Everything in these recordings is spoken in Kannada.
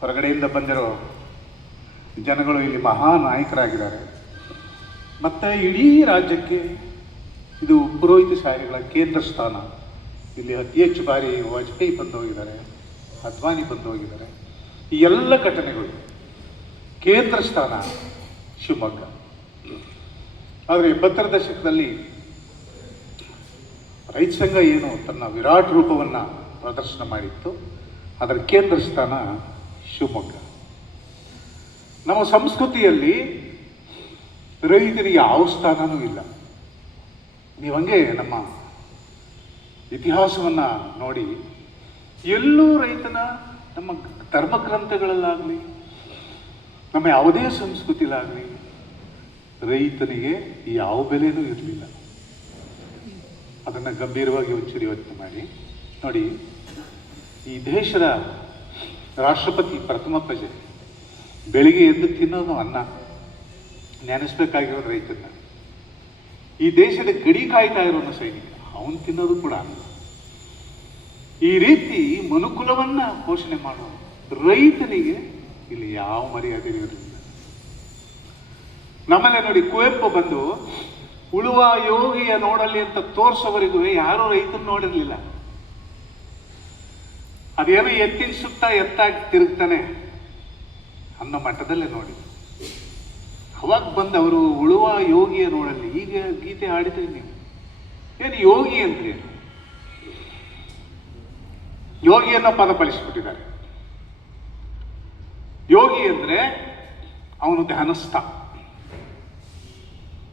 ಹೊರಗಡೆಯಿಂದ ಬಂದಿರೋ ಜನಗಳು ಇಲ್ಲಿ ಮಹಾ ನಾಯಕರಾಗಿದ್ದಾರೆ. ಮತ್ತು ಇಡೀ ರಾಜ್ಯಕ್ಕೆ ಇದು ಪುರೋಹಿತಶಾಹಿಗಳ ಕೇಂದ್ರ ಸ್ಥಾನ. ಇಲ್ಲಿ ಅತಿ ಹೆಚ್ಚು ಬಾರಿ ವಾಜಪೇಯಿ ಬಂದು ಹೋಗಿದ್ದಾರೆ, ಅದ್ವಾನಿ ಬಂದು ಹೋಗಿದ್ದಾರೆ. ಈ ಎಲ್ಲ ಘಟನೆಗಳು ಕೇಂದ್ರ ಸ್ಥಾನ ಶಿವಮೊಗ್ಗ. ಆದರೆ 70ರ ದಶಕದಲ್ಲಿ ರೈತ ಸಂಘ ಏನು ತನ್ನ ವಿರಾಟ್ ರೂಪವನ್ನು ಪ್ರದರ್ಶನ ಮಾಡಿತ್ತು, ಅದರ ಕೇಂದ್ರ ಸ್ಥಾನ ಶಿವಮೊಗ್ಗ. ನಮ್ಮ ಸಂಸ್ಕೃತಿಯಲ್ಲಿ ರೈತನಿಗೆ ಯಾವ ಸ್ಥಾನವೂ ಇಲ್ಲ. ನೀವು ಹಂಗೆ ನಮ್ಮ ಇತಿಹಾಸವನ್ನು ನೋಡಿ, ಎಲ್ಲೂ ರೈತನ ನಮ್ಮ ಧರ್ಮಗ್ರಂಥಗಳಲ್ಲಾಗಲಿ ನಮ್ಮ ಯಾವುದೇ ಸಂಸ್ಕೃತಿಲಾಗಲಿ ರೈತನಿಗೆ ಯಾವ ಬೆಲೆನೂ ಇರಲಿಲ್ಲ. ಅದನ್ನು ಗಂಭೀರವಾಗಿ ಒಂಚೂರು ಯೋಚನೆ ಮಾಡಿ ನೋಡಿ. ಈ ದೇಶದ ರಾಷ್ಟ್ರಪತಿ ಪ್ರಥಮ ಪ್ರಜೆ ಬೆಳಿಗ್ಗೆ ಎದ್ದು ತಿನ್ನೋದು ಅನ್ನ, ನೆನೆಸ್ಬೇಕಾಗಿರೋದು ರೈತನ. ಈ ದೇಶದ ಗಡಿ ಕಾಯ್ತಾ ಇರೋನು ಸೈನಿಕ, ಅವನು ತಿನ್ನೋದು ಕೂಡ ಅನ್ನ. ಈ ರೀತಿ ಮನುಕುಲವನ್ನು ಪೋಷಣೆ ಮಾಡೋ ರೈತನಿಗೆ ಇಲ್ಲಿ ಯಾವ ಮರ್ಯಾದೆ ಇರಲಿಲ್ಲ. ನಮ್ಮಲ್ಲೇ ನೋಡಿ, ಕುವೆಂಪು ಬಂದು ಉಳುವ ಯೋಗಿಯ ನೋಡಲಿ ಅಂತ ತೋರಿಸೋವರೆಗೂ ಯಾರೂ ರೈತನ ನೋಡಿರಲಿಲ್ಲ. ಅದೇನೋ ಎತ್ತಿನ ಸುತ್ತ ಎತ್ತಾಗಿ ತಿರುಗ್ತಾನೆ ಅನ್ನೋ ಮಟ್ಟದಲ್ಲೇ ನೋಡಿ. ಅವಾಗ ಬಂದು ಅವರು ಉಳುವ ಯೋಗಿಯ ನೋಡಲ್ಲಿ. ಈಗ ಗೀತೆ ಹಾಡಿದ್ರಿ ನೀವು, ಏನು ಯೋಗಿ ಅಂದ್ರೆ ಯೋಗಿ ಅನ್ನೋ ಪದ ಬಳಸಿಬಿಟ್ಟಿದ್ದಾರೆ. ಯೋಗಿ ಅಂದ್ರೆ ಅವನು ಧ್ಯಾನಸ್ಥ.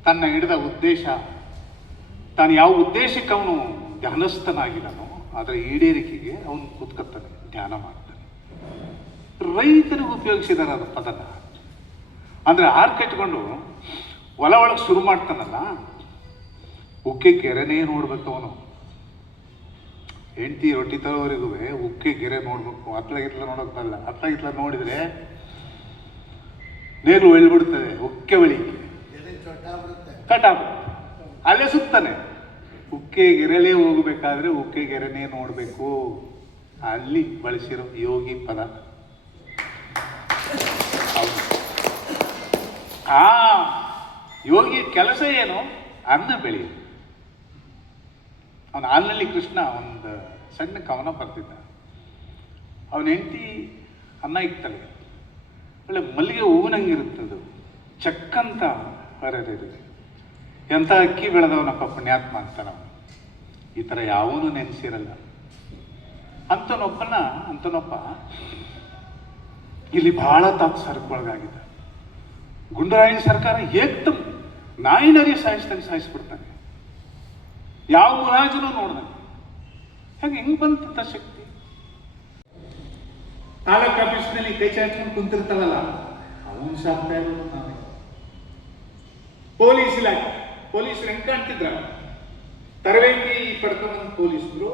ತನ್ನ ಹಿಡಿದ ಉದ್ದೇಶ, ತಾನು ಯಾವ ಉದ್ದೇಶಕ್ಕೆ ಅವನು ಧ್ಯಾನಸ್ಥನಾಗಿದ್ದಾನೋ ಅದರ ಈಡೇರಿಕೆಗೆ ಅವನು ಕೂತ್ಕೊತಾನೆ, ಧ್ಯಾನ ಮಾಡ್ತಾನೆ. ರೈತನಿಗೆ ಉಪಯೋಗಿಸಿದಾರೆ ಅದು ಪದನ. ಅಂದರೆ ಆರು ಕಟ್ಕೊಂಡು ಹೊಲ ಒಳಗೆ ಶುರು ಮಾಡ್ತಾನಲ್ಲ, ಉಕ್ಕೆ ಗೆರೆನೇ ನೋಡ್ಬೇಕು ಅವನು. ಹೆಂಡತಿ ರೊಟ್ಟಿ ತರೋವರೆಗೂ ಉಕ್ಕೆ ಗೆರೆ ನೋಡ್ಬೇಕು, ಹತ್ಲಾಗಿತ್ಲ ನೋಡೋಕ್ಕಲ್ಲ. ಹತ್ಲಾಗಿತ್ಲ ನೋಡಿದ್ರೆ ನೇರು ಎಳ್ಬಿಡ್ತದೆ, ಉಕ್ಕೆ ಬಳಿ ಕಟಾಬ್ ಅಲ್ಲೇ ಸುತ್ತಾನೆ. ಉಕ್ಕೆ ಗೆರೆಲೇ ಹೋಗ್ಬೇಕಾದ್ರೆ ಉಕ್ಕೆ ಗೆರೆನೇ ನೋಡ್ಬೇಕು. ಅಲ್ಲಿ ಬಳಸಿರೋ ಯೋಗಿ ಪದ. ಆ ಯೋಗಿ ಕೆಲಸ ಏನು? ಅನ್ನ ಬೆಳೆಯೋದು. ಅವನ ಹಾಲಿನಲ್ಲಿ ಕೃಷ್ಣ ಒಂದು ಸಣ್ಣ ಕವನ ಬರ್ತಿದ್ದ. ಅವನ ಹೆಂಡತಿ ಅನ್ನ ಇಕ್ತಾಳೆ, ಒಳ್ಳೆ ಮಲ್ಲಿಗೆ ಹೂವಿನಂಗಿರುತ್ತದು, ಚಕ್ಕಂತ ಹೊರದಿರುತ್ತೆ. ಎಂಥ ಅಕ್ಕಿ ಬೆಳೆದವನಪ್ಪ ಪುಣ್ಯಾತ್ಮ ಅಂತಾನ. ಈ ಥರ ಯಾವನು ನೆನೆಸಿರಲ್ಲ. ಅಂತನೊಬ್ಬ ಇಲ್ಲಿ ಬಹಳ ಸರ್ಕೊಳಗಾಗಿದ್ದ. ಗುಂಡರಾಯನ ಸರ್ಕಾರ ಏಕ್ದಮ್ ನಾಯಿನರಿ ಸಾಯಿಸ್ದಂಗೆ ಸಾಯಿಸ್ಬಿಡ್ತಾನೆ. ಯಾವ ಮುರಾಜನೂ ನೋಡ್ದಂಗೆ. ಹೆಂಗೆ ಬಂತ ಶಕ್ತಿ? ತಾಲೂಕು ಆಫೀಸ್ನಲ್ಲಿ ಕೈ ಚಾಚ್ಕೊಂಡು ಕುಂತಿರ್ತಾರಲ್ಲ, ಅವನು ಸಾಕ್ತಾ ಇರೋದು ನಾವೇ. ಪೊಲೀಸ್ ಇಲಾಖೆ, ಪೊಲೀಸರು ಹೆಂಗೆ ಕಾಣ್ತಿದ್ರ? ತರಬೇತಿ ಪಡ್ಕೊಂಬಂದ ಪೊಲೀಸರು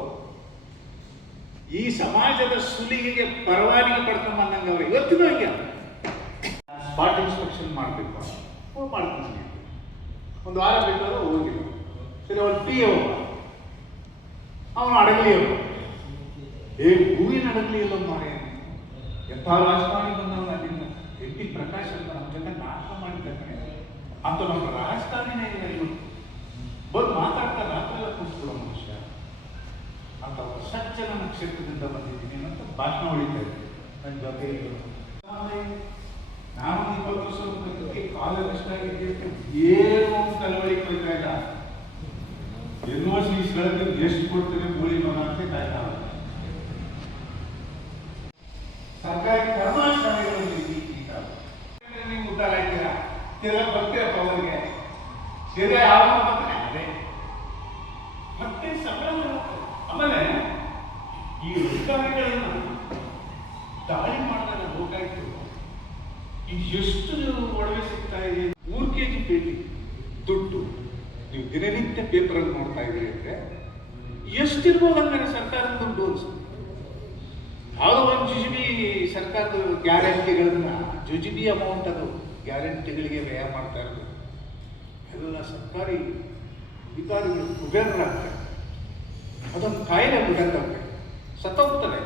ಈ ಸಮಾಜದ ಸುಲಿಗೆಗೆ ಪರವಾನಿಗೆ ಪಡ್ಕೊಂಬಂದಂಗೆ ಅವ್ರು ಇವತ್ತಿನೂ ಹಂಗೆ. ಸ್ಪಾಟ್ ಇನ್ಸ್ಪೆಕ್ಷನ್ ಮಾಡಬೇಕು, ಮಾಡ್ತಾನೆ. ಒಂದು ವಾರ ಬೇಕಾದ್ರೂ ಹೋಗಿಲ್ಲ. ಸರಿ, ಅವನು ಪಿ ಅವನು ಅಡಗಲಿಯವ. ಹೂವಿನ ಅಡಗಲಿಯಲ್ಲ ಮಾರೇ. ಎಂಥ ರಾಜಕಾರಣಿ ಬಂದವನು ಅಲ್ಲಿಂದ. ಎಂ.ಪಿ. ಪ್ರಕಾಶ್ ಅಂತ ನಮ್ಮ ಜೊತೆ ನಾಟಕ ಮಾಡಿದ್ದ ಕಡೆ ಅಂತ ನಮ್ಮ ರಾಜಕಾರಣಿನೇ ಇಲ್ಲ. ಇವತ್ತು ಬಂದು ಮಾತಾಡ್ತಾ ರಾತ್ರಿ ಕೂತ್ಕೊಳ್ಳೋ ಮನುಷ್ಯ ಅಂತ. ಸಜ್ಜನ ಕ್ಷೇತ್ರದಿಂದ ಬಂದಿದ್ದೀನಿ ಅಂತ ಭಾಷಣ ಹೊಡಿತಾ ಇದ್ದೆ ನನ್ನ ಜೊತೆ. ನಾನು 20 ವರ್ಷಕ್ಕೆ ಕಾಲೇಜ್ ಎಷ್ಟಾಗಿದ್ದೆ ಏನು ಕಲವಳಿಕೆ ಹೋಗ್ತಾ ಇಲ್ಲ. ಯೂನಿವರ್ಸಿಟೀಸ್ಗಳಿಗೆ ಎಷ್ಟು ಕೊಡ್ತೇನೆ ಮೂಲಿ ಅಂತ ಕಾಯ್ತಾ ಸರ್ಕಾರಿ ಕರ್ಮಚಾರಿಗಳಲ್ಲಿ ನೀವು ಉದ್ದಾರ ಆಗ್ತೀರಾ, ತಿರ್ಗಾ ಬರ್ತೀರಪ್ಪ ಅವರಿಗೆ. ತಿರ್ಗಾ ಯಾವ ಬರ್ತಾನೆ ಅದೇ ಮತ್ತೆ ಸಂಬಳ. ಆಮೇಲೆ ಈ ಅಧಿಕಾರಿಗಳನ್ನ ದಾಳಿ ಮಾಡಿದಾಗ ಹೋಗಾಯ್ತು. ಇದು ಎಷ್ಟು ಒಡವೆ ಸಿಗ್ತಾ ಇದೆ? 3 kg ಪೇಟಿ ದುಡ್ಡು ನೀವು ದಿನನಿತ್ಯ ಪೇಪರಲ್ಲಿ ನೋಡ್ತಾ ಇದ್ದೀರಿ ಅಂದರೆ ಎಷ್ಟಿರ್ಬೋದು ಅಂದರೆ ಸರ್ಕಾರದ ದುಡ್ಡು ಅನ್ಸುತ್ತೆ. ಯಾವುದೋ ಒಂದು ಜುಜುಬಿ ಸರ್ಕಾರದ ಗ್ಯಾರಂಟಿಗಳನ್ನ, ಜುಜುಬಿ ಅಮೌಂಟ್ ಅದು ಗ್ಯಾರಂಟಿಗಳಿಗೆ ವ್ಯಯ ಮಾಡ್ತಾ ಇರೋದು. ಎಲ್ಲ ಸರ್ಕಾರಿ ಅಧಿಕಾರಿಗಳು ಕುಬೇರರಾಗ್ತಾರೆ. ಅದೊಂದು ಕಾಯಿಲೆ ಬಿಡಂಗೆ ಸತ್ತೋಗ್ತವೆ.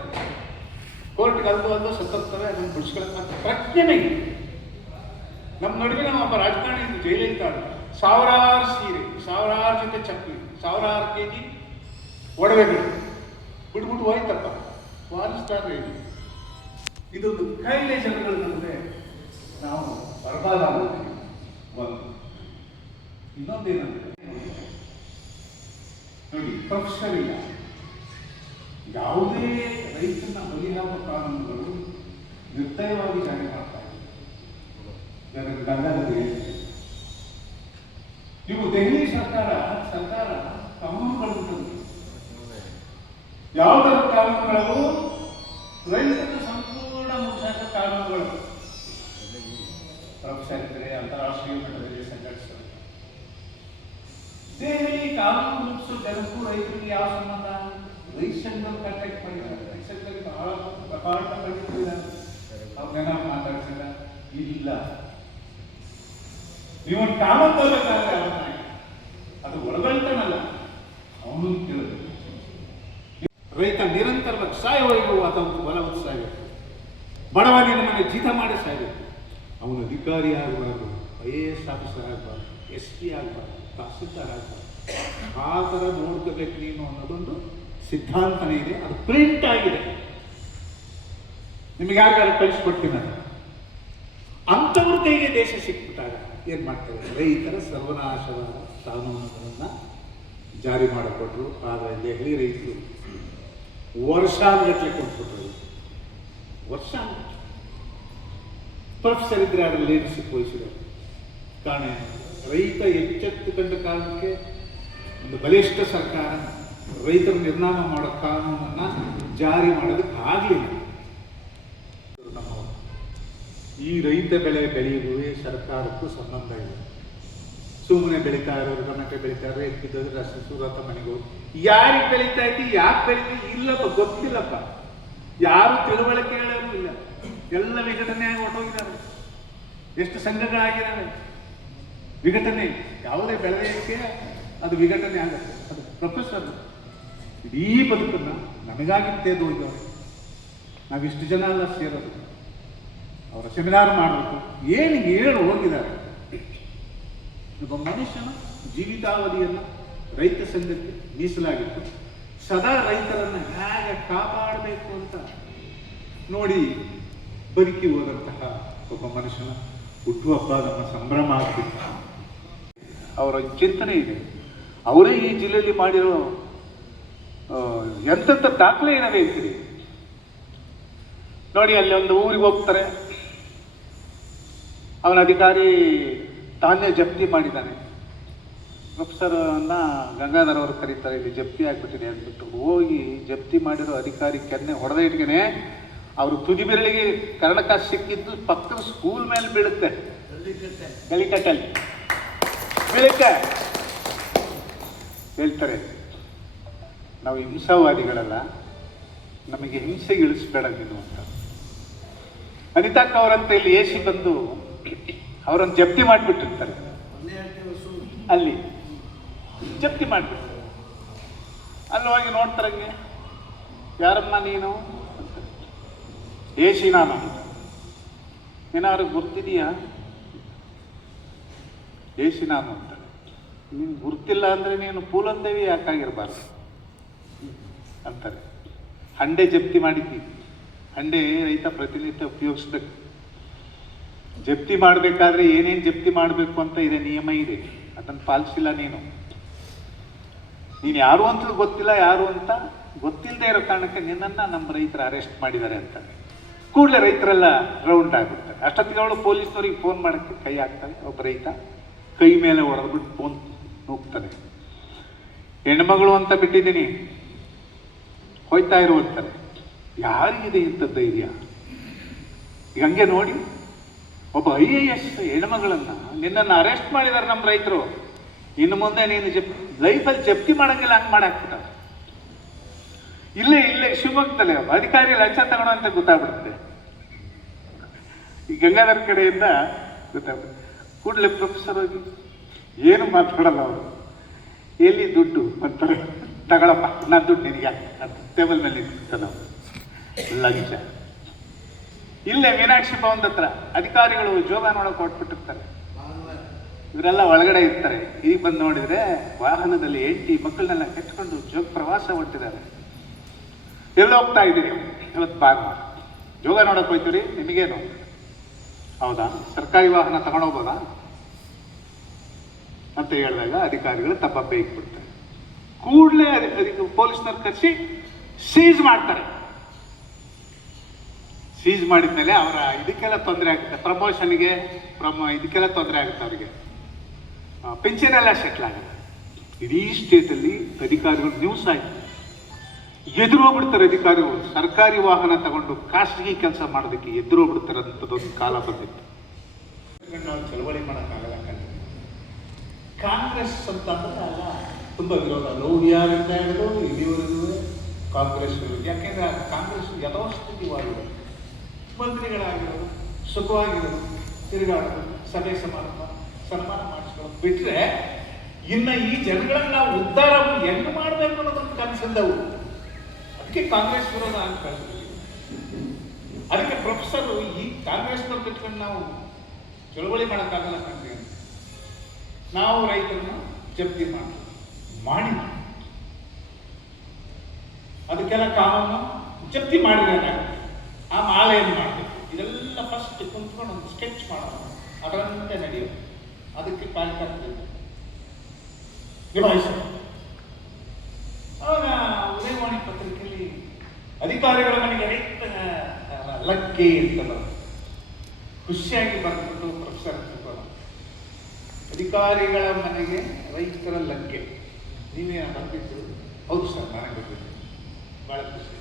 ಕೋರ್ಟ್ಗೆ ಅಲ್ದು ಸತ್ತೋಗ್ತವೆ. ಅದನ್ನು ಬಿಡಿಸ್ಕೊಳ್ಳೋಕೆ ಪ್ರಜ್ಞೆನೇ ಇಲ್ಲ. ನಮ್ಮ ನಡುವೆ ಒಬ್ಬ ರಾಜಕಾರಣಿ ಇದ್ದು ಜಯಲಲಿತಾ, ಸಾವಿರಾರು ಸೀರೆ, ಸಾವಿರಾರು ಜೊತೆ ಚಪ್ಪಲಿ, ಸಾವಿರಾರು KG ಒಡವೆಗಳು ಬಿಟ್ಬಿಟ್ಟು ಹೋಯ್ತಪ್ಪ, ವಾರಿಸ್ತಾರೆ. ಇದೊಂದು ಕಾಯಿಲೆ ಜನಗಳ ನಡುವೆ ನಾವು ಬರ್ಬಾದಾಗ್ತೀವಿ. ಒಂದು ಇನ್ನೊಂದೇನಂದ್ರೆ ನೋಡಿ, ಪ್ರೊಫೆಷನಲ್ ಇಲ್ಲ. ಯಾವುದೇ ರೈತನ ಬಲಿಯಾಗುವ ಕಾನೂನುಗಳು ನಿರ್ದಯವಾಗಿ ಜಾರಿ ಮಾಡ್ತಾ ಇದ್ದಾರೆ. ಗಂಗಾಧರ ಇವು ದೆಹಲಿ ಸರ್ಕಾರ ಕಾನೂನುಗಳು ತಂದು, ಯಾವುದರ ಕಾನೂನುಗಳು ರೈತರ ಸಂಪೂರ್ಣ ಮುಖ್ಯ ಕಾನೂನುಗಳು ಪ್ರೊಫೆಸರ್ ಇದ್ದರೆ ಅಂತಾರಾಷ್ಟ್ರೀಯ ಮಟ್ಟದಲ್ಲಿ ಸಂಘಟಿಸಲು. ದೆಹಲಿ ಕಾನೂನು ರೂಪಿಸೋ ಜನಕ್ಕೂ ರೈತರಿಗೆ ಯಾವ ಸಂಬಂಧ? ರೈತ ಸಂಘದಲ್ಲಿ ಕಾಂಟ್ಯಾಕ್ಟ್ ಮಾಡಿದ್ದಾರೆ, ರೈತ ಸಂಘದಲ್ಲಿ ಬಹಳ ಪ್ರಕಾರದ ಕಂಡಿದ್ದಾರೆ. ಅವ್ರನ್ನೆಲ್ಲ ಮಾತಾಡ್ಸಿಲ್ಲ ಇಲ್ಲ. ನೀವು ಕಾನೂನು ತರಬೇಕಾದ್ರೆ ಅವನ ಅದು ಒಳಗಳ್ತಾನಲ್ಲ, ಅವನು ಕೇಳಬೇಕು. ರೈತ ನಿರಂತರವಾಗಿ ಸಾಯವರೆಗೂ ಆತನ ಬಲ ಸಾಯಬೇಕು. ಬಡವನಿನ ಮನೆ ಜೀತ ಮಾಡಿ ಸಾಯಬೇಕು. ಅವನು ಅಧಿಕಾರಿ ಆಗಬಾರ್ದು, IAS ಆಫೀಸರ್ ಆಗಬಾರ್ದು, SP ಆಗಬಾರ್ದು, ತಹಸೀಲ್ದಾರ್ ಆಗಬಾರ್ದು. ಆ ಥರ ನೋಡ್ಕೋಬೇಕು ನೀನು ಅನ್ನೋದೊಂದು ಸಿದ್ಧಾಂತನೇ ಇದೆ. ಅದು ಪ್ರಿಂಟ್ ಆಗಿದೆ. ನಿಮಗೆ ಯಾರಿಗಾರು ಕಳಿಸ್ಕೊಡ್ತೀನಿ ನಾನು. ಅಂಥವ್ರ ಕೈಗೆ ದೇಶ ಸಿಕ್ಬಿಟ್ಟಾಗ ಏನು ಮಾಡ್ತಾರೆ? ರೈತರ ಸರ್ವನಾಶವಾದ ಕಾನೂನುಗಳನ್ನು ಜಾರಿ ಮಾಡಿಕೊಟ್ರು. ಆದರೆ ದೆಹಲಿ ರೈತರು ವರ್ಷಾನುಗಟ್ಟಲೆ ಕೊಟ್ಬಿಟ್ರು. ವರ್ಷ ಪ್ರೊಫೆಸರ್ ಇದ್ರೆ ಅದರ ಲೀಡರ್ಶಿಪ್ ವಹಿಸಿದರು. ಕಾರಣ ರೈತ ಎಚ್ಚೆತ್ತು ಕಂಡ ಕಾರಣಕ್ಕೆ ಒಂದು ಬಲಿಷ್ಠ ಸರ್ಕಾರ ರೈತರ ನಿರ್ನಾಮ ಮಾಡೋ ಕಾನೂನನ್ನು ಜಾರಿ ಮಾಡೋದಕ್ಕೆ ಆಗಲಿಲ್ಲ. ಈ ರೈತ ಬೆಳೆಯುವ ಸರ್ಕಾರಕ್ಕೂ ಸಂಬಂಧ ಇಲ್ಲ. ಸುಮ್ಮನೆ ಬೆಳೀತಾ ಇರೋರು, ಟೊಮೆಟೊ ಬೆಳೀತಾ ಇರೋರು, ಎತ್ತಿದ್ದೋದ್ರೆ ರಸ್ತೆ ಸೂರತ್ತ ಮನೆಗೂ ಯಾರಿಗೆ ಬೆಳೀತಾ ಇದ್ದಿ, ಯಾಕೆ ಬೆಳೀತಿ ಇಲ್ಲಪ್ಪ, ಗೊತ್ತಿಲ್ಲಪ್ಪ. ಯಾರು ತಿಳುವಳಿಕೆ ಹೇಳೋರು ಇಲ್ಲ. ಎಲ್ಲ ವಿಘಟನೆಯಾಗಿ ಹೊರಟೋಗಿದ್ದಾರೆ. ಎಷ್ಟು ಸಂಘಗಳಾಗಿದ್ದಾವೆ. ವಿಘಟನೆ ಯಾವುದೇ ಬೆಳೆಯೋಕ್ಕೆ ಅದು ವಿಘಟನೆ ಆಗುತ್ತೆ. ಅದು ಪ್ರೊಫೆಸರ್ ಇಡೀ ಬದುಕನ್ನು ನಮಗಾಗಿ ತೆಗೆದೋಗಿದ್ದಾರೆ. ನಾವಿಷ್ಟು ಜನ ಎಲ್ಲ ಸೇರೋದು, ಅವರ ಸೆಮಿನಾರ್ ಮಾಡಬೇಕು, ಏನು ಹೇಳಿ ಹೋಗಿದ್ದಾರೆ. ಒಬ್ಬ ಮನುಷ್ಯನ ಜೀವಿತಾವಧಿಯನ್ನು ರೈತ ಸಂಘಕ್ಕೆ ಮೀಸಲಾಗಿತ್ತು. ಸದಾ ರೈತರನ್ನು ಹೇಗೆ ಕಾಪಾಡಬೇಕು ಅಂತ ನೋಡಿ ಬದುಕಿ ಹೋದಂತಹ ಒಬ್ಬ ಮನುಷ್ಯನ ಹುಟ್ಟುಹಬ್ಬ ನಮ್ಮ ಸಂಭ್ರಮ ಆಗ್ತಿತ್ತು. ಅವರ ಚಿಂತನೆ ಇದೆ. ಅವರೇ ಈ ಜಿಲ್ಲೆಯಲ್ಲಿ ಮಾಡಿರೋ ಎಂತೆಂಥ ದಾಖಲೆ ಏನವೇ ಇರ್ತೀರಿ ನೋಡಿ. ಅಲ್ಲಿ ಒಂದು ಊರಿಗೆ ಹೋಗ್ತಾರೆ, ಅವನ ಅಧಿಕಾರಿ ತಾನೇ ಜಪ್ತಿ ಮಾಡಿದ್ದಾನೆ. ಪ್ರೊಫೆಸರನ್ನ ಗಂಗಾಧರ್ ಅವರು ಕರೀತಾರೆ, ಇಲ್ಲಿ ಜಪ್ತಿ ಆಗ್ಬಿಟ್ಟಿದೆ ಅಂದ್ಬಿಟ್ಟು ಹೋಗಿ ಜಪ್ತಿ ಮಾಡಿರೋ ಅಧಿಕಾರಿ ಕೆನ್ನೆ ಹೊಡೆದ ಇಟ್ಗೆನೆ ಅವರು ತುದಿ ಬೆರಳಿಗೆ ಕರ್ಣಕಾಸು ಸಿಕ್ಕಿದ್ದು ಪಕ್ಕದ ಸ್ಕೂಲ್ ಮೇಲೆ ಬೀಳುತ್ತೆ. ಗಲಿಕಟ್ಟಲ್ಲಿ ಬೀಳುತ್ತೆ. ಹೇಳ್ತಾರೆ, ನಾವು ಹಿಂಸಾವಾದಿಗಳಲ್ಲ, ನಮಗೆ ಹಿಂಸೆಗೆ ಇಳಿಸ್ಬೇಡ ನೀನು ಅಂತ. ಅನಿತಾಕ್ಕ ಅವರಂತ ಇಲ್ಲಿ AC ಬಂದು ಅವರನ್ನು ಜಪ್ತಿ ಮಾಡಿಬಿಟ್ಟಿರ್ತಾರೆ. ಅಲ್ಲಿ ಜಪ್ತಿ ಮಾಡಿಬಿಟ್ಟು ಅಲ್ಲಿ ಹೋಗಿ ನೋಡ್ತಾರಂಗೆ, ಯಾರಮ್ಮ ನೀನು ಅಂತ. AC ನಾನು. ಏನಾದ್ರು ಗೊತ್ತಿದೆಯಾ? AC ನಾನು ಅಂತ. ನೀನು ಗುರ್ತಿಲ್ಲ ಅಂದರೆ ನೀನು ಪೂಲಂದೇವಿ ಯಾಕಾಗಿರ್ಬಾರ್ದು ಅಂತಾರೆ. ಹಂಡೆ ಜಪ್ತಿ ಮಾಡಿದ್ವಿ. ಹಂಡೆ ರೈತ ಪ್ರತಿನಿತ್ಯ ಉಪಯೋಗಿಸ್ಬೇಕು. ಜಪ್ತಿ ಮಾಡಬೇಕಾದ್ರೆ ಏನೇನು ಜಪ್ತಿ ಮಾಡಬೇಕು ಅಂತ ಇದೆ, ನಿಯಮ ಇದೆ. ಅದನ್ನು ಪಾಲಿಸಿಲ್ಲ ನೀನು. ಯಾರು ಅಂತ ಗೊತ್ತಿಲ್ಲ, ಯಾರು ಅಂತ ಗೊತ್ತಿಲ್ಲದೆ ಇರೋ ಕಾರಣಕ್ಕೆ ನಿನ್ನನ್ನು ನಮ್ಮ ರೈತರು ಅರೆಸ್ಟ್ ಮಾಡಿದ್ದಾರೆ ಅಂತಾರೆ. ಕೂಡಲೇ ರೈತರೆಲ್ಲ ರೌಂಡ್ ಆಗಿಬಿಡ್ತಾರೆ. ಅಷ್ಟೊತ್ತಿಗೆ ಅವಳು ಪೊಲೀಸ್ನವ್ರಿಗೆ ಫೋನ್ ಮಾಡೋಕ್ಕೆ ಕೈ ಹಾಕ್ತಾನೆ. ಒಬ್ಬ ರೈತ ಕೈ ಮೇಲೆ ಹೊಡೆದ್ಬಿಟ್ಟು ಫೋನ್ ಹೋಗ್ತಾನೆ. ಹೆಣ್ಮಗಳು ಅಂತ ಬಿಟ್ಟಿದ್ದೀನಿ, ಹೋಯ್ತಾ ಇರುವಂತಾರೆ. ಯಾರಿಗಿದೆ ಇಂಥ ಧೈರ್ಯ? ಈಗ ಹಂಗೆ ನೋಡಿ, ಒಬ್ಬ IAS ಹೆಣ್ಮಗಳನ್ನು ನಿನ್ನನ್ನು ಅರೆಸ್ಟ್ ಮಾಡಿದ್ದಾರೆ ನಮ್ಮ ರೈತರು. ಇನ್ನು ಮುಂದೆ ನೀನು ಲೈಫಲ್ಲಿ ಜಪ್ತಿ ಮಾಡೋಂಗಿಲ್ಲ, ಹಂಗೆ ಮಾಡಾಕ್ಬಿಟ್ಟ. ಇಲ್ಲೇ ಶಿವಮೊಗ್ಗದಲ್ಲಿ ಅಧಿಕಾರಿ ಲಂಚ ತಗೊಳ್ಳೋ ಅಂತ ಗೊತ್ತಾಗ್ಬಿಡುತ್ತೆ. ಈ ಗಂಗಾಧರ ಕಡೆಯಿಂದ ಗೊತ್ತಾಗ್ಬಿಡುತ್ತೆ. ಕೂಡಲೇ ಪ್ರೊಫೆಸರ್ ಹೋಗಿ ಏನು ಮಾತಾಡಲ್ಲ ಅವರು. ಎಲ್ಲಿ ದುಡ್ಡು ಅಂತಾರೆ. ತಗೊಳಪ್ಪ, ನಾನು ದುಡ್ಡು ನಿನಗೆ ಅಂತ ಟೇಬಲ್ ಮೇಲೆ ಇರ್ತಾನೆ. ಲಂಚ ಇಲ್ಲೇ ಮೀನಾಕ್ಷಿ ಭವನದ ಹತ್ರ ಅಧಿಕಾರಿಗಳು ಜೋಗ ನೋಡೋಕೆ ಹೊಟ್ಬಿಟ್ಟಿರ್ತಾರೆ. ಇವರೆಲ್ಲ ಒಳಗಡೆ ಇರ್ತಾರೆ. ಈಗ ಬಂದು ನೋಡಿದ್ರೆ ವಾಹನದಲ್ಲಿ ಹೆಂಡತಿ ಮಕ್ಕಳನ್ನೆಲ್ಲ ಕೆಟ್ಕೊಂಡು ಜೋಗ ಪ್ರವಾಸ ಹೊಟ್ಟಿದ್ದಾರೆ. ಎಲ್ಲಿ ಹೋಗ್ತಾ ಇದ್ದೀರಿ? ಇವತ್ತು ಬಾಗ್ ಮಾಡಿ ಜೋಗ ನೋಡೋಕೆ ಹೋಯ್ತೀರಿ, ನಿಮಗೇನು? ಹೌದಾ, ಸರ್ಕಾರಿ ವಾಹನ ತಗೊಂಡೋಗ್ಬೋದಾ ಅಂತ ಹೇಳಿದಾಗ ಅಧಿಕಾರಿಗಳು ತಪ್ಪಪ್ಪೆ ಇಟ್ಬಿಡ್ತಾರೆ. ಕೂಡಲೇ ಪೊಲೀಸ್ನವ್ರು ಕರೆಸಿ ಸೀಸ್ ಮಾಡ್ತಾರೆ. ಸೀಸ್ ಮಾಡಿದ್ಮೇಲೆ ಅವರ ಇದಕ್ಕೆಲ್ಲ ತೊಂದರೆ ಆಗುತ್ತೆ, ಪ್ರಮೋಷನ್ಗೆ ಇದಕ್ಕೆಲ್ಲ ತೊಂದರೆ ಆಗುತ್ತೆ, ಅವರಿಗೆ ಪೆನ್ಷನ್ ಎಲ್ಲ ಸೆಟ್ಲ್ ಆಗುತ್ತೆ. ಇಡೀ ಸ್ಟೇಟಲ್ಲಿ ಅಧಿಕಾರಿಗಳು ನ್ಯೂಸ್ ಆಯ್ತು, ಎದುರು ಹೋಗ್ಬಿಡ್ತಾರೆ ಅಧಿಕಾರಿಗಳು. ಸರ್ಕಾರಿ ವಾಹನ ತಗೊಂಡು ಖಾಸಗಿ ಕೆಲಸ ಮಾಡೋದಕ್ಕೆ ಎದುರು ಹೋಗ್ಬಿಡ್ತಾರೆ ಅಂತದೊಂದು ಕಾಲ ಬಂದಿತ್ತು. ನಾವು ಚಳವಳಿ ಮಾಡೋಕ್ಕಾಗಲ್ಲ. ಕಾಂಗ್ರೆಸ್ ಅಂತ ಅಂದ್ರೆ ಆಗ ತುಂಬ ವಿರೋಧ, ಲೌಹಿಯಾರಿಂದ ಹಿಡಿದು ಇಲ್ಲಿವರೆಗೂ ಕಾಂಗ್ರೆಸ್ ವಿರೋಧ. ಯಾಕೆಂದ್ರೆ ಕಾಂಗ್ರೆಸ್ ಯಥಾಸ್ಥಿತಿವಾಗಿದೆ, ಮಂತ್ರಿಗಳಾಗಿರೋದು, ಸುಖವಾಗಿರೋದು, ತಿರುಗಾಡೋದು, ಸಭೆ ಸನ್ಮಾನ ಮಾಡಿಸ್ಕೊಳ್ಳೋದು ಬಿಟ್ಟರೆ ಇನ್ನು ಈ ಜನಗಳನ್ನ ನಾವು ಉದ್ಧಾರ ಹೆಂಗೆ ಮಾಡಬೇಕು ಅನ್ನೋದನ್ನು ಕನಸಿದ್ದವು. ಅದಕ್ಕೆ ಕಾಂಗ್ರೆಸ್ ವಿರೋಧ ಅಂತ ಕಳಿಸ್ತೀವಿ. ಅದಕ್ಕೆ ಪ್ರೊಫೆಸರು ಈ ಕಾಂಗ್ರೆಸ್ನವ್ರು ಕಟ್ಕೊಂಡು ನಾವು ಚಳವಳಿ ಮಾಡೋಕ್ಕಾಗಲ್ಲ ಕಂಡ್ರಿ. ನಾವು ರೈತರನ್ನ ಜಪ್ತಿ ಮಾಡಿ ಅದಕ್ಕೆಲ್ಲ ಕಾನೂನು ಜಪ್ತಿ ಮಾಡಿದ್ರೆ ಆ ಮಾಲೆ ಏನು ಮಾಡಬೇಕು, ಇದೆಲ್ಲ ಫಸ್ಟ್ ಕುಂತ್ಕೊಂಡು ಒಂದು ಸ್ಕೆಚ್ ಮಾಡೋದು, ಅದರಂತೆ ನಡೆಯೋದು. ಅದಕ್ಕೆ ಕಾರ್ಯಕರ್ತರು ನಿಭಾಯಿಸೋದು. ಆವಾಗ ಉದಯವಾಣಿ ಪತ್ರಿಕೆಯಲ್ಲಿ ಅಧಿಕಾರಿಗಳ ಮನೆಗೆ ರೈತ ಲಕ್ಕೆ ಅಂತ ಖುಷಿಯಾಗಿ ಬರ್ಕೊಂಡು ಪ್ರೊಫೆಸರ್ ಅಧಿಕಾರಿಗಳ ಮನೆಗೆ ರೈತರ ಲಗ್ಗೆ ನೀವೇನ ಬರ್ತಿದ್ರು? ಹೌದು ಸರ್, ನನಗೆ ಗೊತ್ತಿತ್ತು. ಬಹಳ ಖುಷಿ.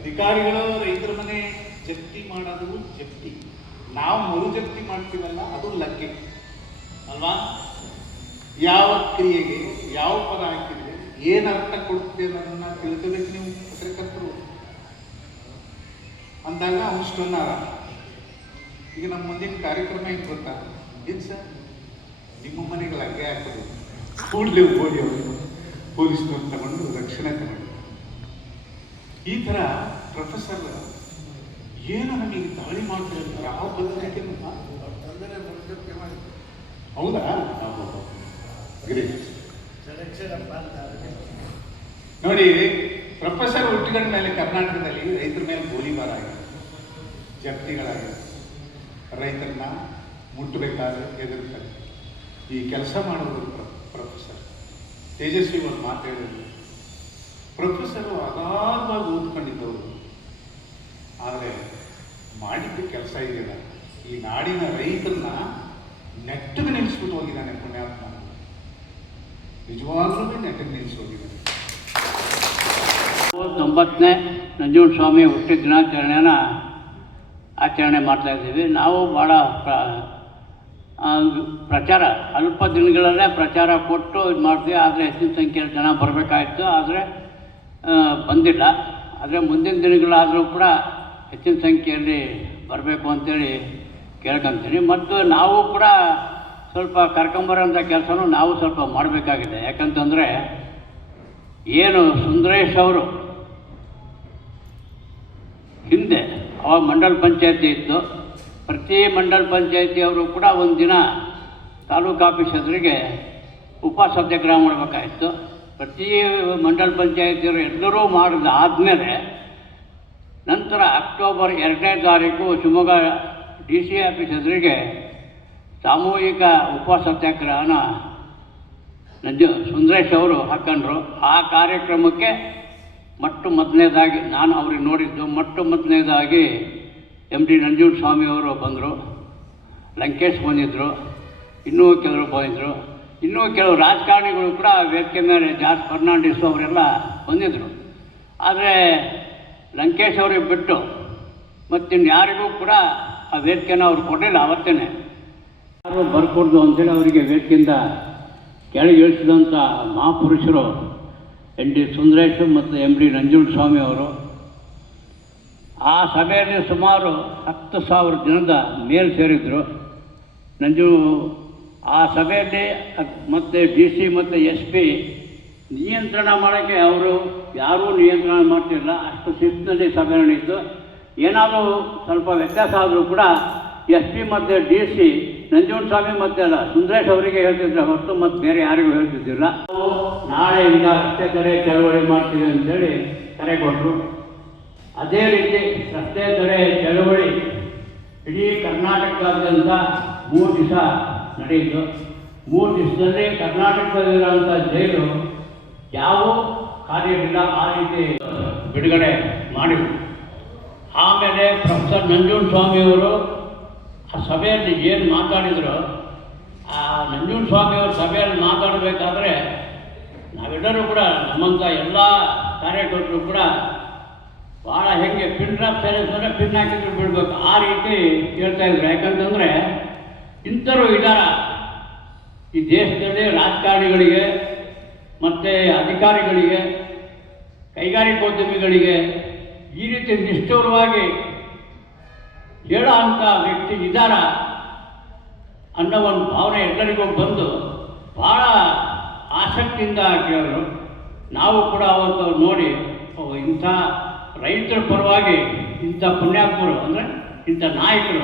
ಅಧಿಕಾರಿಗಳು ರೈತರ ಮನೆ ಜಪ್ತಿ ಮಾಡೋದು ಜಪ್ತಿ, ನಾವು ಮರು ಜಪ್ತಿ ಮಾಡ್ತೀವಲ್ಲ ಅದು ಲಗ್ಗೆ ಅಲ್ವಾ? ಯಾವ ಕ್ರಿಯೆಗೆ ಯಾವ ಪದ ಹಾಕಿದ್ರೆ ಏನು ಅರ್ಥ ಕೊಡುತ್ತೆ ಅನ್ನೋದನ್ನ ತಿಳ್ಕೋಬೇಕು ನೀವು ಪತ್ರಕರ್ತರು ಅಂದಾಗ ಅಷ್ಟೊಂದು ಈಗ ನಮ್ಮ ಮುಂದಿನ ಕಾರ್ಯಕ್ರಮ ಏನು ಗೊತ್ತಾ? ಏನು ಸರ್, ನಿಮ್ಮ ಮನೆಗೆ ಲಗ್ಗೆ ಹಾಕೋದು, ಕೂಡಲೇ ಓಡಿ ಅವರು ಪೊಲೀಸ್ನವ್ರು ತಗೊಂಡು ರಕ್ಷಣೆ ತಗೊಂಡು. ಈ ಥರ ಪ್ರೊಫೆಸರ್ ಏನು ನಮಗೆ ದಾಳಿ ಮಾಡ್ತಾರೆ. ಯಾವ ಪತ್ರಿಕೆ ಹೌದಾ? ನೋಡಿ, ಪ್ರೊಫೆಸರ್ ಹುಟ್ಟಿಕೊಂಡ ಮೇಲೆ ಕರ್ನಾಟಕದಲ್ಲಿ ರೈತರ ಮೇಲೆ ಗೋಲಿಬಾರ ಆಗಿದೆ, ಜಪ್ತಿಗಳಾಗಿದೆ. ರೈತರನ್ನ ಮುಟ್ಟಬೇಕಾದ್ರೆ ಎದುರ್ತಾರೆ. ಈ ಕೆಲಸ ಮಾಡೋದು ಪ್ರೊಫೆಸರ್ ತೇಜಸ್ವಿ ಒಂದು ಮಾತು ಹೇಳಿದ್ರು. ಪ್ರೊಫೆಸರು ಅಗಾಧವಾಗಿ ಓದ್ಕೊಂಡಿದ್ದವರು, ಆದರೆ ಮಾಡಿದ್ದ ಕೆಲಸ ಇದೆಯಲ್ಲ, ಈ ನಾಡಿನ ರೈತರನ್ನ ನೆಟ್ಟಗೆ ನಿಲ್ಲಿಸ್ಬಿಟ್ಟು ಹೋಗಿದ್ದಾನೆ ಪುಣ್ಯಾತ್ಮ. ನಿಜವಾಗ್ಲೂ ನೆಟ್ಟಗೆ ನಿಲ್ಲಿಸಿ ಹೋಗಿದ್ದಾನೆ. 99ನೇ ನಂಜುಂಡಸ್ವಾಮಿ ಹುಟ್ಟಿದ ದಿನಾಚರಣೆನ ಆಚರಣೆ ಮಾಡ್ತಾಯಿದ್ದೀವಿ. ನಾವು ಭಾಳ ಪ್ರಚಾರ ಅಲ್ಪ ದಿನಗಳಲ್ಲೇ ಪ್ರಚಾರ ಕೊಟ್ಟು ಇದು ಮಾಡ್ತೀವಿ. ಆದರೆ ಹೆಚ್ಚಿನ ಸಂಖ್ಯೆಯಲ್ಲಿ ಜನ ಬರಬೇಕಾಯಿತು, ಆದರೆ ಬಂದಿಲ್ಲ. ಆದರೆ ಮುಂದಿನ ದಿನಗಳಾದರೂ ಕೂಡ ಹೆಚ್ಚಿನ ಸಂಖ್ಯೆಯಲ್ಲಿ ಬರಬೇಕು ಅಂತೇಳಿ ಕೇಳ್ಕೊತೀನಿ. ಮತ್ತು ನಾವು ಕೂಡ ಸ್ವಲ್ಪ ಕರ್ಕೊಂಬರೋಂಥ ಕೆಲಸನೂ ನಾವು ಸ್ವಲ್ಪ ಮಾಡಬೇಕಾಗಿದೆ. ಯಾಕಂತಂದರೆ ಏನು ಸುಂದರೇಶ್ ಅವರು ಹಿಂದೆ ಅವಾಗ ಮಂಡಲ ಪಂಚಾಯತಿ ಇತ್ತು. ಪ್ರತಿ ಮಂಡಲ ಪಂಚಾಯತಿಯವರು ಕೂಡ ಒಂದು ದಿನ ತಾಲೂಕು ಆಫೀಸ್ ಎದುರಿಗೆ ಉಪ ಸತ್ಯಾಗ್ರಹ ಮಾಡಬೇಕಾಯಿತು. ಪ್ರತಿ ಮಂಡಲ ಪಂಚಾಯತಿಯವರು ಎಲ್ಲರೂ ಮಾಡಿದ ಆದಮೇಲೆ ನಂತರ ಅಕ್ಟೋಬರ್ 2ನೇ ತಾರೀಕು ಶಿವಮೊಗ್ಗ DC ಆಫೀಸ್ ಎದುರಿಗೆ ಸಾಮೂಹಿಕ ಉಪ ಸತ್ಯಾಗ್ರಹನ ಸುಂದರೇಶ್ ಅವರು ಹಾಕೊಂಡ್ರು. ಆ ಕಾರ್ಯಕ್ರಮಕ್ಕೆ ಮೊದಲನೇದಾಗಿ ನಾನು ಅವ್ರಿಗೆ ನೋಡಿದ್ದು ಮೊದಲನೇದಾಗಿ MD ನಂಜುಂಡಸ್ವಾಮಿಯವರು ಬಂದರು, ಲಂಕೇಶ್ ಬಂದಿದ್ದರು, ಇನ್ನೂ ಕೆಲವರು ಬಂದಿದ್ದರು, ಇನ್ನೂ ಕೆಲವು ರಾಜಕಾರಣಿಗಳು ಕೂಡ ವೇದಿಕೆ ಮೇಲೆ ಜಾರ್ಜ್ ಫರ್ನಾಂಡಿಸ್ ಅವರೆಲ್ಲ ಬಂದಿದ್ದರು. ಆದರೆ ಲಂಕೇಶ್ ಅವ್ರಿಗೆ ಬಿಟ್ಟು ಮತ್ತಿನ್ನು ಯಾರಿಗೂ ಕೂಡ ಆ ವೇದಿಕೆನ ಅವ್ರು ಕೊಡಲಿಲ್ಲ. ಅವತ್ತೇ ಯಾರು ಬರ್ಕೊಡ್ದು ಅಂತೇಳಿ ಅವರಿಗೆ ವೇದಿಕೆಯಿಂದ ಕೆಳಗೆ ಇಳಿಸಿದಂಥ ಮಹಾಪುರುಷರು ND ಸುಂದರೇಶ್ ಮತ್ತು MD ನಂಜುಂಡಸ್ವಾಮಿ ಅವರು. ಆ ಸಭೆಯಲ್ಲಿ ಸುಮಾರು 10,000 ಜನದ ಮೇಲೆ ಸೇರಿದ್ರು. ಆ ಸಭೆಯಲ್ಲಿ ಮತ್ತು DC ಮತ್ತು SP ನಿಯಂತ್ರಣ ಮಾಡೋಕ್ಕೆ ಅವರು ಯಾರೂ ನಿಯಂತ್ರಣ ಮಾಡ್ತಿರಲಿಲ್ಲ. ಅಷ್ಟು ಶಿಸ್ತಿನಲ್ಲಿ ಸಭೆ ನಡೆಯಿತು. ಏನಾದರೂ ಸ್ವಲ್ಪ ವ್ಯತ್ಯಾಸ ಆದರೂ ಕೂಡ SP ಮತ್ತು DC ನಂಜುಂಡಸ್ವಾಮಿ ಮತ್ತು ಸುಂದರೇಶ್ ಅವರಿಗೆ ಹೇಳ್ತಿದ್ರೆ ಹೊರತು ಮತ್ತು ಬೇರೆ ಯಾರಿಗೂ ಹೇಳ್ತಿದ್ದಿಲ್ಲ. ನಾವು ನಾಳೆಯಿಂದ ರಸ್ತೆ ತಡೆ ಚಳವಳಿ ಮಾಡ್ತೀವಿ ಅಂತೇಳಿ ಕರೆ ಕೊಟ್ಟರು. ಅದೇ ರೀತಿ ರಸ್ತೆ ತಡೆ ಚಳವಳಿ ಇಡೀ ಕರ್ನಾಟಕದಾದ್ಯಂತ 3 ದಿವಸ ನಡೆಯಿತು. 3 ದಿವಸದಲ್ಲಿ ಕರ್ನಾಟಕದಲ್ಲಿರುವಂಥ ಜೈಲು ಯಾವ ಕಾರ್ಯವಿಲ್ಲ ಆ ರೀತಿ ಬಿಡುಗಡೆ ಮಾಡಿದರು. ಆಮೇಲೆ ಪ್ರೊಫೆಸರ್ ನಂಜುಂಡಸ್ವಾಮಿಯವರು ಆ ಸಭೆಯಲ್ಲಿ ಏನು ಮಾತಾಡಿದ್ರು, ಆ ನಂಜುಂಡಸ್ವಾಮಿಯವ್ರ ಸಭೆಯಲ್ಲಿ ಮಾತಾಡಬೇಕಾದ್ರೆ ನಾವೆಲ್ಲರೂ ಕೂಡ ನಮ್ಮಂಥ ಎಲ್ಲ ಕಾರ್ಯಕರ್ತರು ಕೂಡ ಭಾಳ ಹೆಂಗೆ ಪಿನ್ ಡ್ರಾಪ್ ಸೈಲೆನ್ಸ್ ಅಂದರೆ ಪಿನ್ ಹಾಕಿದ್ರು ಬಿಡಬೇಕು ಆ ರೀತಿ ಹೇಳ್ತಾಯಿದ್ರು. ಯಾಕಂತಂದರೆ ಇಂಥರು ಇದ್ದಾರ ಈ ದೇಶದಲ್ಲಿ ರಾಜಕಾರಣಿಗಳಿಗೆ ಮತ್ತು ಅಧಿಕಾರಿಗಳಿಗೆ ಕೈಗಾರಿಕೋದ್ಯಮಿಗಳಿಗೆ ಈ ರೀತಿ ನಿಷ್ಠುರವಾಗಿ ಹೇಳೋ ಅಂಥ ವ್ಯಕ್ತಿ ಇದ್ದಾರ ಅನ್ನೋ ಒಂದು ಭಾವನೆ ಎಲ್ಲರಿಗೂ ಬಂದು ಭಾಳ ಆಸಕ್ತಿಯಿಂದ ಕೇಳಿದ್ರು. ನಾವು ಕೂಡ ಅವತ್ತು ನೋಡಿ ಇಂಥ ರೈತರ ಪರವಾಗಿ ಇಂಥ ಪುಣ್ಯಾತ್ಮರು ಅಂದರೆ ಇಂಥ ನಾಯಕರು